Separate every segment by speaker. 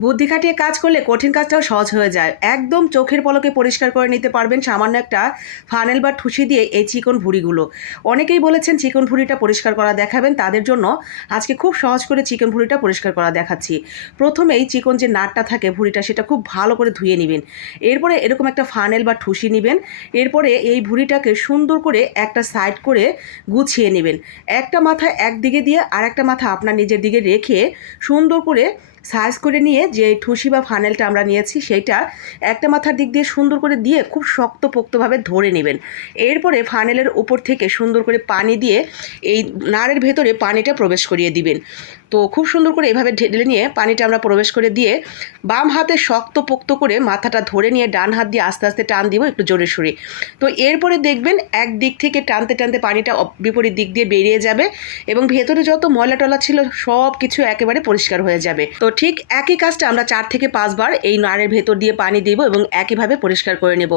Speaker 1: বুদ্ধি খাটিয়ে কাজ করলে কঠিন কাজটাও সহজ হয়ে যায়। একদম চোখের পলকে পরিষ্কার করে নিতে পারবেন সামান্য একটা ফানেল বা ঠুসি দিয়ে এই চিকন ভুঁড়িগুলো। অনেকেই বলেছেন চিকন ভুঁড়িটা পরিষ্কার করা দেখাবেন, তাদের জন্য আজকে খুব সহজ করে চিকন ভুঁড়িটা পরিষ্কার করা দেখাচ্ছি। প্রথমেই চিকন যে নাটটা থাকে ভুঁড়িটা, সেটা খুব ভালো করে ধুয়ে নেবেন। এরপরে এরকম একটা ফানেল বা ঠুসি নেবেন। এরপরে এই ভুঁড়িটাকে সুন্দর করে একটা সাইড করে গুছিয়ে নেবেন। একটা মাথা একদিকে দিয়ে আর একটা মাথা আপনার নিজের দিকে রেখে সুন্দর করে সাইজ করে নিয়ে যে ঠুসি বা ফানেলটা আমরা নিয়েছি, সেইটা একটা মাথার দিক দিয়ে সুন্দর করে দিয়ে খুব শক্তপোক্তভাবে ধরে নেবেন। এরপরে ফানেলের উপর থেকে সুন্দর করে পানি দিয়ে এই নাড়ের ভেতরে পানিটা প্রবেশ করিয়ে দিবেন। তো খুব সুন্দর করে এভাবে ঢেলে নিয়ে পানিটা আমরা প্রবেশ করে দিয়ে বাম হাতে শক্ত পোক্ত করে মাথাটা ধরে নিয়ে ডান হাত দিয়ে আস্তে আস্তে টান দিব একটু জোরে সরে। তো এরপরে দেখবেন এক দিক থেকে টানতে টানতে পানিটা বিপরীত দিক দিয়ে বেরিয়ে যাবে এবং ভেতরে যত ময়লা টলা ছিল সব কিছু একেবারে পরিষ্কার হয়ে যাবে। তো ঠিক একই কাজটা আমরা চার থেকে পাঁচবার এই নাড়ের ভেতর দিয়ে পানি দিব এবং একইভাবে পরিষ্কার করে নেব।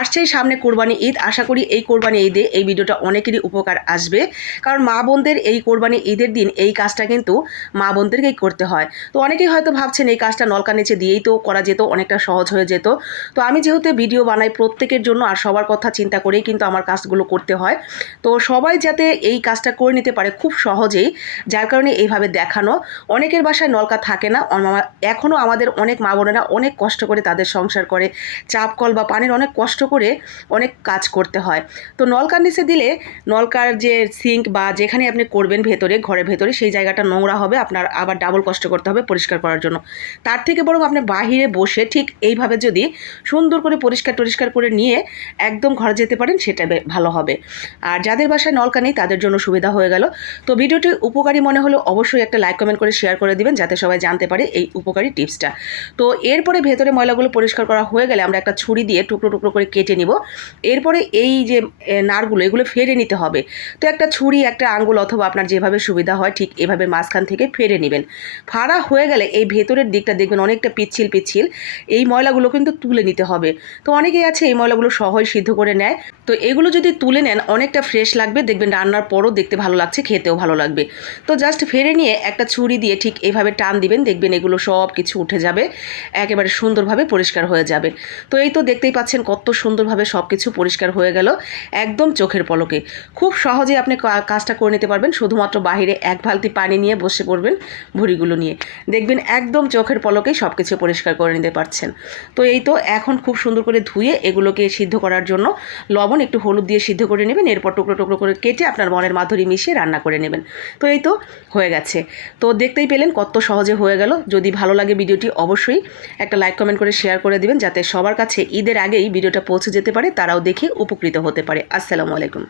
Speaker 1: আসছেই সামনে কোরবানি ঈদ। আশা করি এই কোরবানি ঈদে এই ভিডিওটা অনেকেরই উপকার আসবে। কারণ মা বোনদের এই কোরবানি ঈদের দিন এই কাজটা কিন্তু মা বোনদেরকেই করতে হয়। তো অনেকেই হয়তো ভাবছেন এই কাজটা নলকা নিচে দিয়েই তো করা যেত, অনেকটা সহজ হয়ে যেত। তো আমি যেহেতু ভিডিও বানাই প্রত্যেকের জন্য আর সবার কথা চিন্তা করেই কিন্তু আমার কাজগুলো করতে হয়। তো সবাই যাতে এই কাজটা করে নিতে পারে খুব সহজেই, যার কারণে এইভাবে দেখানো। অনেকের বাসায় নলকা থাকে না। অন- এখনও আমাদের অনেক মা বোনেরা অনেক কষ্ট করে তাদের সংসার করে, চাপ কল বা পানির অনেক কষ্ট করে অনেক কাজ করতে হয়। তো নলকার নিচে দিলে নলকার যে সিঙ্ক বা যেখানে আপনি করবেন ভেতরে, ঘরের ভেতরে, সেই জায়গাটা নোংরা হবে, আপনার আবার ডাবল কষ্ট করতে হবে পরিষ্কার করার জন্য। তার থেকে বরং আপনি বাহিরে বসে ঠিক এইভাবে যদি সুন্দর করে পরিষ্কার টরিষ্কার করে নিয়ে একদম ঘরে যেতে পারেন, সেটা ভালো হবে। আর যাদের বাসায় নলকা নেই, তাদের জন্য সুবিধা হয়ে গেল। তো ভিডিওটি উপকারী মনে হলে অবশ্যই একটা লাইক কমেন্ট করে শেয়ার করে দিবেন, যাতে সবাই জানতে পারে এই উপকারী টিপসটা। তো এরপরে ভেতরে ময়লাগুলো পরিষ্কার করা হয়ে গেলে আমরা একটা ছুরি দিয়ে টুকরো টুকরো করে কেটে নিব। এরপরে এই যে নারগুলো, এগুলো ফেরে নিতে হবে। তো একটা ছুরি, একটা আঙ্গুল অথবা আপনার যেভাবে সুবিধা হয় ঠিক এভাবে মাঝখান থেকে ফেরে নেবেন। ফাড়া হয়ে গেলে এই ভেতরের দিকটা দেখবেন অনেকটা পিচ্ছিল পিচ্ছিল। এই ময়লাগুলো কিন্তু তুলে নিতে হবে। তো অনেকেই আছে এই ময়লাগুলো সহজ সিদ্ধ করে নেয়। তো এগুলো যদি তুলে নেন, অনেকটা ফ্রেশ লাগবে। দেখবেন রান্নার পরও দেখতে ভালো লাগছে, খেতেও ভালো লাগবে। তো জাস্ট ফেরে নিয়ে একটা ছুরি দিয়ে ঠিক এভাবে টান দিবেন দেখবেন এগুলো সব কিছু উঠে যাবে, একেবারে সুন্দরভাবে পরিষ্কার হয়ে যাবে। তো এই তো দেখতেই পাচ্ছেন কত সুন্দরভাবে সব কিছু পরিষ্কার হয়ে গেল, একদম চোখের পলকে। খুব সহজে আপনি কাজটা করে নিতে পারবেন, শুধুমাত্র বাইরে এক বালতি পানি নিয়ে বসে পড়বেন ভুড়িগুলো নিয়ে। দেখবেন একদম চোখের পলকেই সব কিছু পরিষ্কার করে নিতে পারছেন। তো এই তো এখন খুব সুন্দর করে ধুয়ে এগুলোকে সিদ্ধ করার জন্য লবণ একটু হলুদ দিয়ে সিদ্ধ করে নেবেন, এরপর টুকরো টুকরো করে কেটে আপনার মনের মাধুরী মিশিয়ে রান্না করে নেবেন। তো এই তো হয়ে গেছে। তো দেখতেই পেলেন কত সহজে হয়ে গেল। যদি ভালো লাগে ভিডিওটি অবশ্যই একটা লাইক কমেন্ট করে শেয়ার করে দিবেন যাতে সবার কাছে ঈদের আগেই ভিডিওটা পৌঁছে যেতে পারে, তারাও দেখে উপকৃত হতে পারে। আসসালামু আলাইকুম।